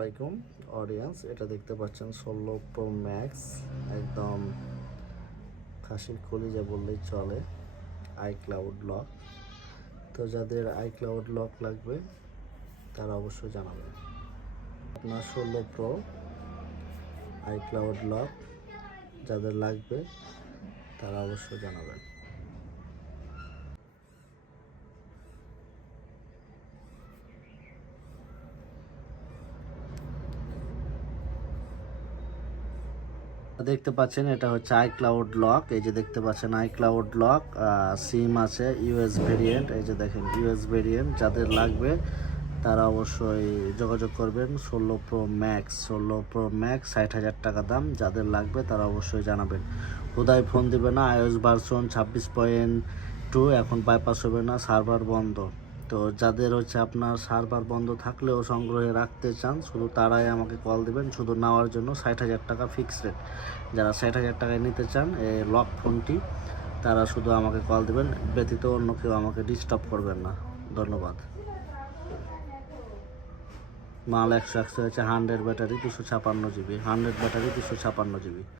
আলাইকুম অডিয়েন্স, এটা দেখতে পাচ্ছেন 16 প্রো ম্যাক্স, একদম খাসির কলিজা বললেই চলে। ICloud lock. তো যাদের আইক্লাউড লক লাগবে তারা অবশ্যই জানাবেন। আপনার 16 প্রো আইক্লাউড লক যাদের লাগবে তারা অবশ্যই জানাবেন। দেখতে পাচ্ছেন এটা হচ্ছে আইক্লাউড লক। এই যে দেখতে পাচ্ছেন আইক্লাউড লক, সিম আছে ইউএস ভেরিয়েন্ট। এই যে দেখেন ইউএস ভেরিয়েন্ট, যাদের লাগবে তারা অবশ্যই যোগাযোগ করবেন। 16 প্রো ম্যাক্স 60,000 টাকা দাম। যাদের লাগবে তারা অবশ্যই জানাবেন। হুদায় ফোন দিবে না। iOS ভার্সন 26.2 এখন বাইপাস হবে না, সার্ভার বন্ধ। তো যাদের হচ্ছে আপনার সার্ভার বন্ধ থাকলেও সংগ্রহে রাখতে চান, শুধু তারাই আমাকে কল দিবেন। শুধু নেওয়ার জন্য 60,000 টাকা ফিক্স রেট। যারা 60,000 টাকায় নিতে চান এই লক ফোনটি, তারা শুধু আমাকে কল দিবেন, ব্যতীত অন্য কেউ আমাকে ডিস্টার্ব করবেন না। ধন্যবাদ। মাল 100 হয়েছে 100 ব্যাটারি 256 জিবি, 100 ব্যাটারি 256 জিবি।